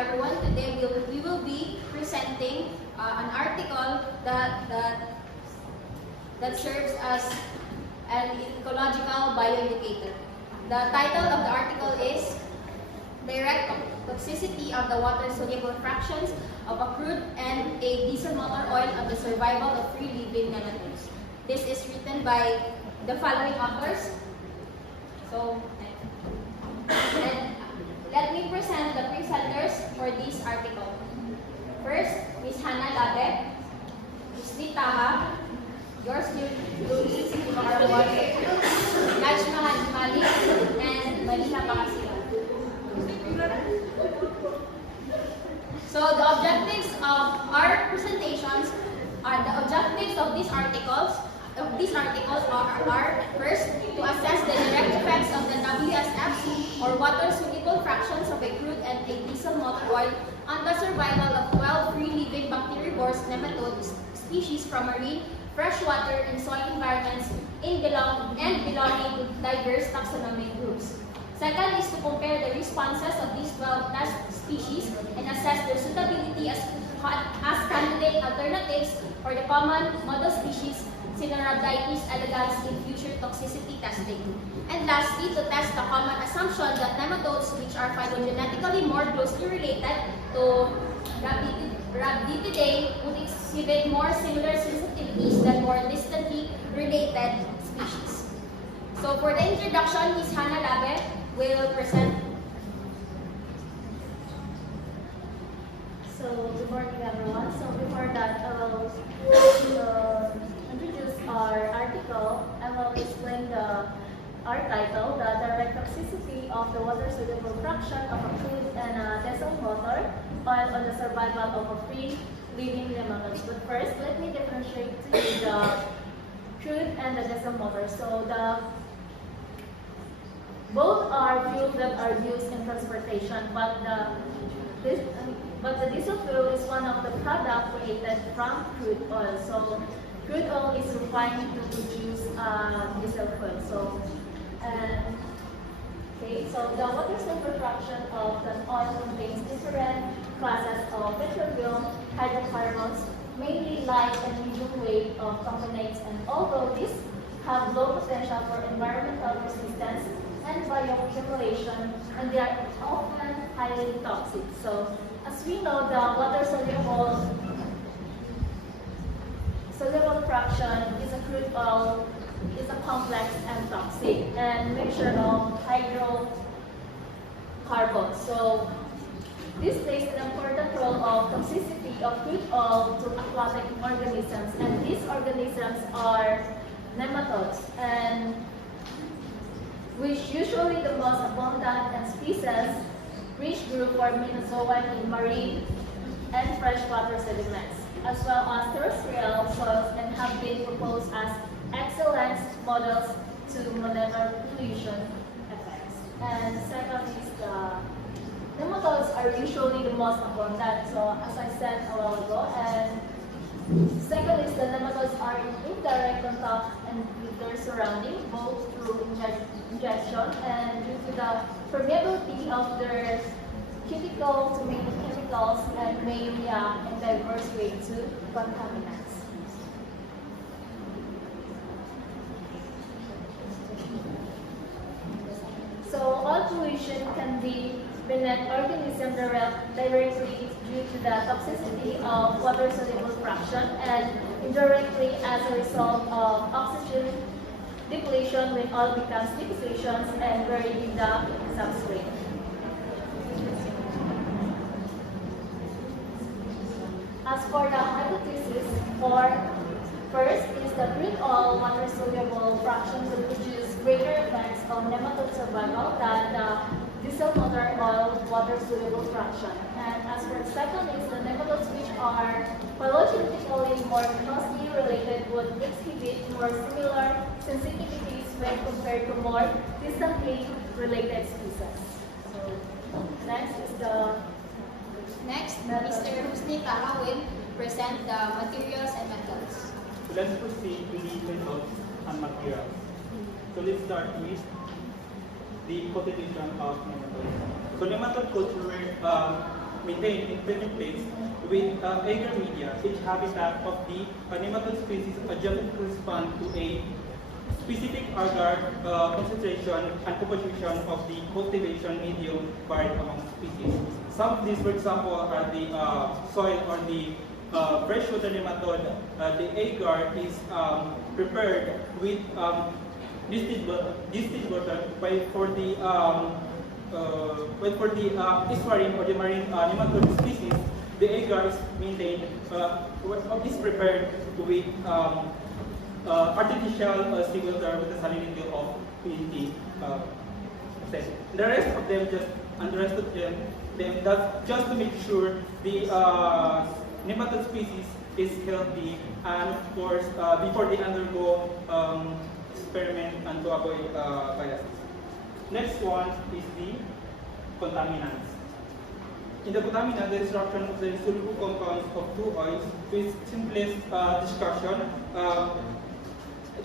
everyone. Today we will be presenting an article that serves as an ecological bioindicator. The title of the article is Direct Toxicity of the Water-Soluble Fractions of a Crude and a Diesel Motor Oil on the Survival of Free Living Nematodes. This is written by the following authors. And let me present the presenters for this article. First, Ms. Hannah Labe, Ms. Rita Ha, yours truly, Najma Malik, and Malina Pakasilan. So the objectives of our presentations are the objectives of these articles. Are first, to assess the direct effects of the WSFs or water-soluble fractions of a crude and a diesel motor oil on the survival of 12 free-living bacterivorous nematode species from marine, freshwater, and soil environments belonging to diverse taxonomic groups. Second is to compare the responses of these 12 test species and assess their suitability as candidate alternatives for the common model species Caenorhabditis elegans in future toxicity testing. And lastly, to test the common assumption that nematodes which are phylogenetically more closely related to Rhabditidae would exhibit more similar sensitivities than more distantly related species. So for the introduction, Ms. Hannah Labe will present. So good morning, everyone. So before that, I will introduce our article. I will explain our title, the direct toxicity of the water-soluble fraction of a crude and a diesel motor oil on the survival of a free living nematodes. But first, let me differentiate to you the crude and the diesel motor. So both are fuels that are used in transportation, but the diesel fuel is one of the products created from crude oil. So crude oil is refined to produce diesel fuel. So the water-soluble fraction of the oil contains different classes of petroleum hydrocarbons, mainly light and medium weight of components, and although these have low potential for environmental resistance and bioaccumulation, and they are often highly toxic. So as we know, the water-soluble fraction is a crude oil is a complex and toxic and mixture of hydrocarbons. So this plays an important role of toxicity of crude oil to aquatic organisms, and these organisms are nematodes, and which usually the most abundant and species rich group for Minozoan in marine and freshwater sediments, as well as terrestrial soils, and have been proposed as excellent models to monitor pollution effects. And second is the nematodes are usually the most abundant, so as I said a while ago. And second is the nematodes are in indirect contact and with their surrounding, both through injection and due to the permeability of their cuticle to many chemicals, and may react in diverse ways to contaminants. So all pollution can be beneath organism directly due to the toxicity of water-soluble fraction, and indirectly as a result of oxygen depletion when oil becomes depositions and buried in the substrate. As for the hypothesis, first is the crude oil water-soluble fraction will produce greater effects on nematode survival than the diesel motor oil water-soluble fraction. And as for the second is the nematodes which are phylogenetically more closely related would exhibit more similar sensitivities when compared to more distantly related species. So next is Mr. Husni Taha will present the materials and methods. So let's proceed to the methods and materials. So let's start with the cultivation of nematodes. So nematode culture maintained in filtering plates with agar media. Each habitat of the nematode species adjusted to respond to a specific agar concentration and composition of the cultivation medium varied among species. Some of these, for example, are the soil or the freshwater nematode. The agar is prepared with distilled water for the estuarine or the marine nematode species. The agar is maintained is prepared with artificial seawater with a salinity of 20%. The rest of them that's just to make sure the nematode species is healthy, and of course before they undergo experiment and to avoid biases. Next one is the contaminants. In the contaminant, the destruction of the soluble compounds of two oils, with simplest discussion,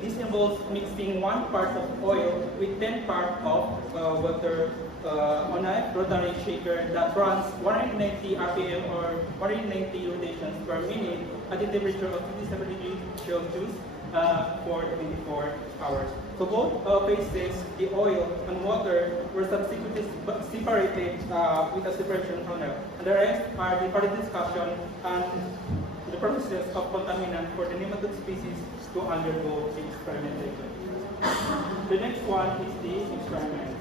this involves mixing 1 part of oil with 10 parts of water on a rotary shaker that runs 190 RPM or 190 rotations per minute at the temperature of 57 degrees Celsius for 24 hours. So both phases, the oil and water, were subsequently separated with a separation tunnel. And the rest are the further discussion and the process of contaminant for the nematode species to undergo the experimentation. The next one is the experiment.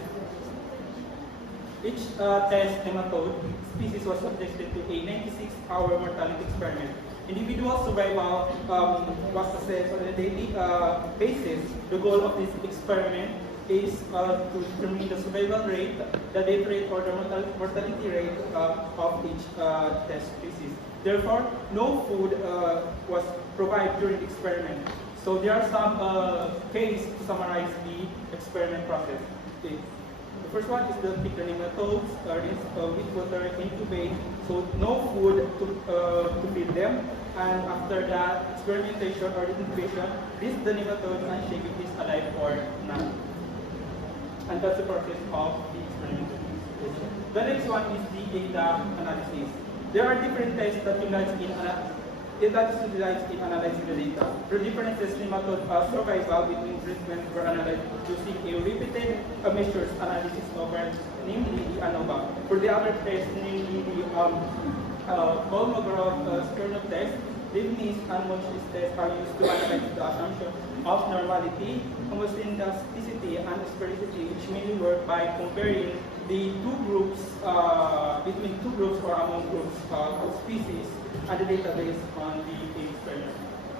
Each test nematode species was subjected to a 96-hour mortality experiment. Individual survival was assessed on a daily basis. The goal of this experiment is to determine the survival rate, the death rate, or the mortality rate of each test species. Therefore, no food was provided during the experiment. So there are some cases to summarize the experiment process. Okay. The first one is the pick the nematodes, rinse with water, incubate, so no food to feed them. And after that experimentation or incubation, this the nematode and check if it is alive or not. And that's the process of the experimentation. The next one is the data analysis. There are different tests that utilizing analyzing the data. The differences nematode survival between treatments were analyzed using a repeated measures analysis over, namely the ANOVA. For the other tests, namely the Kolmogorov-Smirnov test, Leibniz and Monch's test are used to analyze the assumption of normality, homogeneity, and sphericity, which mainly work by comparing the two groups, between two groups or among groups of species and the database on the experiment.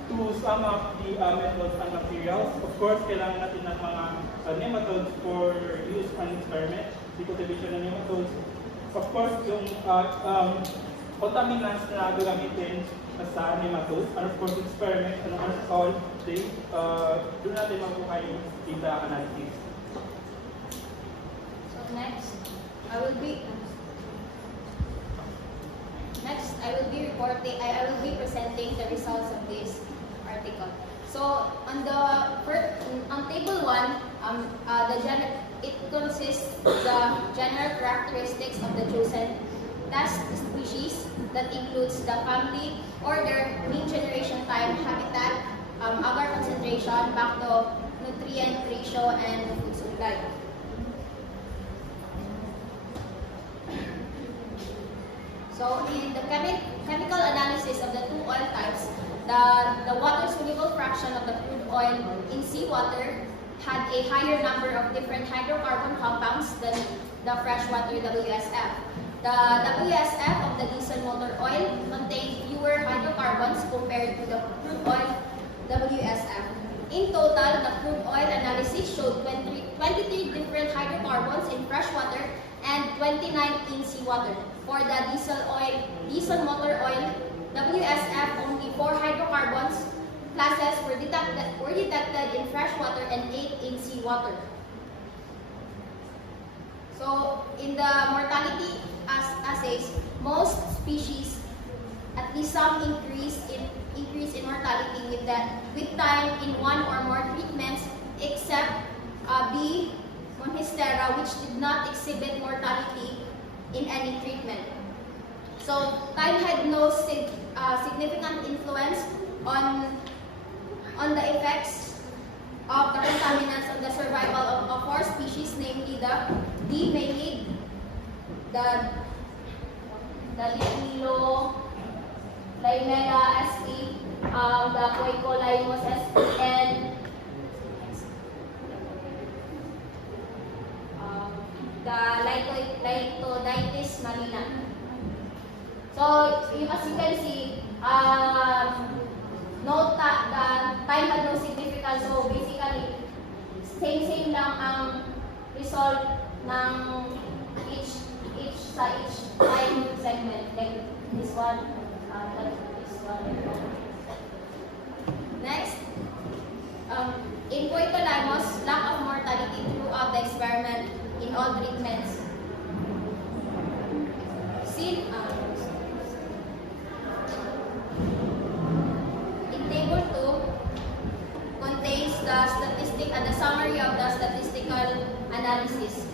To sum up the methods and materials, of course, kailangan natin ng mga nematodes for use on experiment, the cultivation of nematodes. Of course, yung contaminants na gagamitin sa nematodes, and of course, experiment and all, doon natin makuha yung data analysis. So next, I will be presenting the results of this article. So on table 1, it consists the general characteristics of the chosen test species that includes the family, order, mean generation time, habitat, agar concentration, macronutrient ratio, and food supply. So in the chemical analysis of the two oil types, the water-soluble fraction of the crude oil in seawater had a higher number of different hydrocarbon compounds than the freshwater WSF. The WSF of the diesel motor oil contained fewer hydrocarbons compared to the crude oil WSF. In total, the crude oil analysis showed 23 different hydrocarbons in freshwater and 29 in seawater. For the diesel motor oil WSF, only 4 hydrocarbons classes were detected in freshwater and 8 in seawater. So in the mortality assays, most species at least some increase in mortality with time in one or more treatments, except B. monstera, which did not exhibit mortality in any treatment. So time had no significant influence on the effects of the contaminants on the survival of four species, namely the D-maynid, the Lipilo, Limela sp, the Coicolymus sp, and the Lytoditis marina. So, as you can see, note that the time had no significance. So, basically, same lang ang result ng each time segment. Like this one, this one. Next, in Coicolymus, lack of mortality throughout the experiment in all treatments. In table 2 contains the statistic and the summary of the statistical analysis.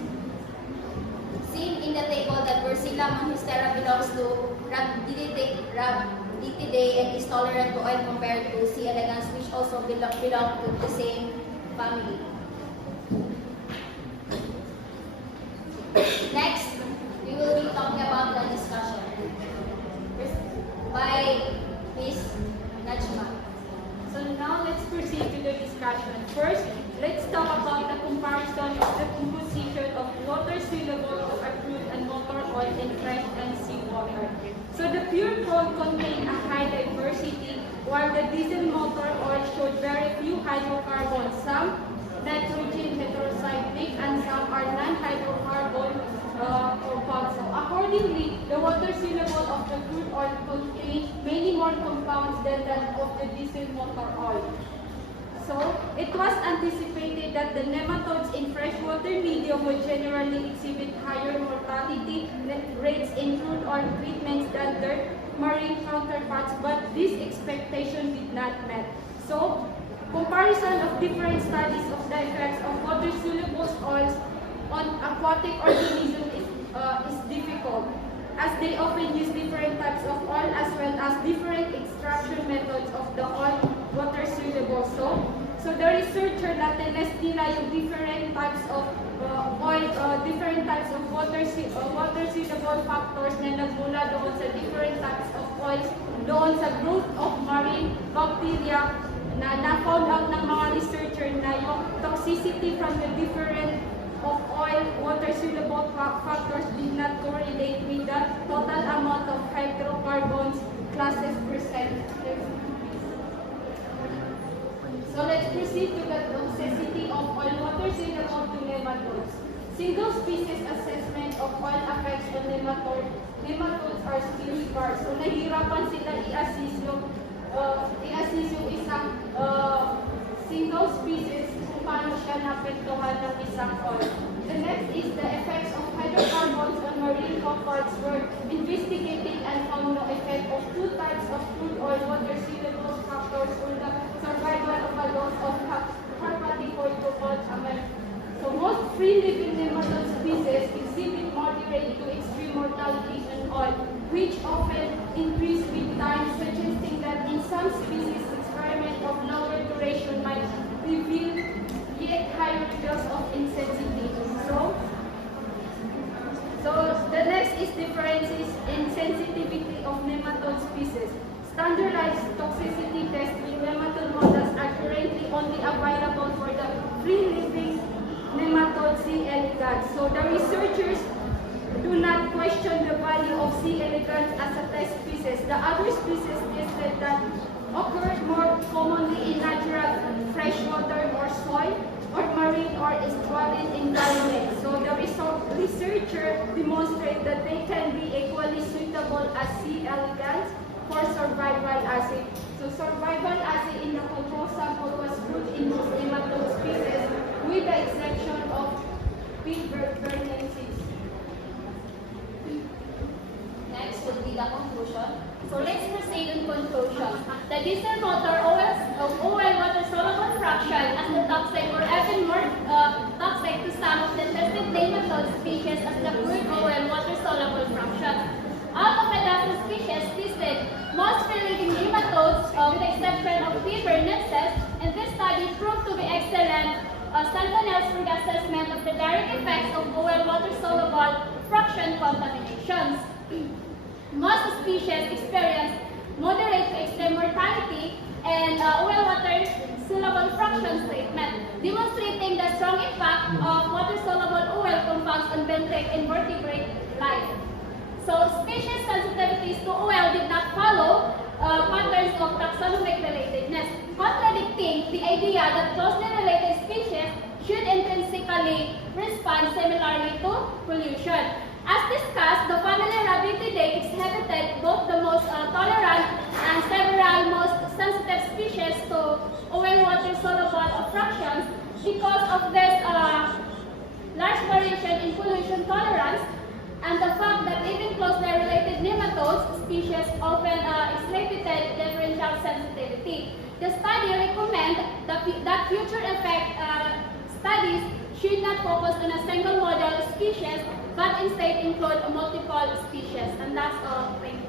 Seen in the table that Bursilla monstera belongs to Rhabditidae and is tolerant to oil compared to C. elegans, which also belong to the same family. Next, we will be talking about the discussion by Ms. Najma. So now let's proceed to the discussion. First, let's talk about the comparison of the composition of water soluble of a crude and motor oil in fresh and seawater. So the pure crude contained a high diversity, while the diesel motor oil showed very few hydrocarbons, some nitrogen heterocyclic and some are non-hydrocarbon compounds. So accordingly, the water soluble of the crude oil contains many more compounds than that of the diesel motor oil. So it was anticipated that the nematodes in freshwater medium would generally exhibit higher mortality rates in crude oil treatments than their marine counterparts, but this expectation did not met. So comparison of different studies of the effects of water-soluble oils on aquatic organisms is difficult, as they often use different types of oil as well as different extraction methods of the oil water-soluble. So the researcher natinest nila yung different types of oil, different types of water-soluble factors na nagmula doon sa different types of oils, doon sa growth of marine bacteria na na-found out ng mga researcher na yung toxicity from the different of oil water-soluble factors did not correlate with the total amount of hydrocarbons classes percent. So let's proceed to the toxicity of oil water-soluble to nematodes. Single species assessment of oil effects on nematodes. Nematodes are still scarce. So nahirapan sila i-assess yung isang single species kung paano siya napektuhan ng isang oil. The next is the effects of hydrocarbons on marine compounds. Were investigating and found no effect of two types of crude oil water-soluble factors on the survival of a loss of carpathic compound amine. So most free-living nematode species exhibit moderate to extreme mortality in oil, which often increase with time, suggesting that in some species experiment of longer duration might reveal yet higher levels of insensitivity. So the next is differences in sensitivity of nematode species. Standardized toxicity tests with nematode models are currently only available for the free-living nematode C. elegans. So the researchers do not question the value of C. elegans as a test species. The other species tested that occur more commonly in natural freshwater or soil or marine or estuarine environment. So the researcher demonstrate that they can be equally suitable as C. elegans for survival assay. So survival assay in the control sample was proved in most nematode species with the exception of pig bernensis. Next would be the conclusion. So let's proceed in conclusion. The diesel motor oil water-soluble fraction as the toxic or even more toxic to some of the tested nematode species as the crude oil water-soluble fraction. Out of a dozen Salmonells for the assessment of the direct effects of oil water-soluble fraction contaminations. Most species experience moderate to extreme mortality and oil water-soluble fractions treatment, demonstrating the strong impact of water-soluble oil compounds on benthic invertebrate life. So, species sensitivities to oil did not follow patterns of taxonomic relatedness, contradicting the idea that closely related species should intrinsically respond similarly to pollution. As discussed, the family Rabbitidae exhibited both the most tolerant and several most sensitive species to oil water soluble fractions because of this large variation in pollution tolerance and the fact that even closely related nematodes species often exhibited differential sensitivity. The study recommends that future effect studies should not focus on a single model species, but instead include multiple species. And that's all. Thank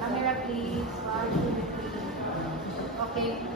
Amira, please. Okay.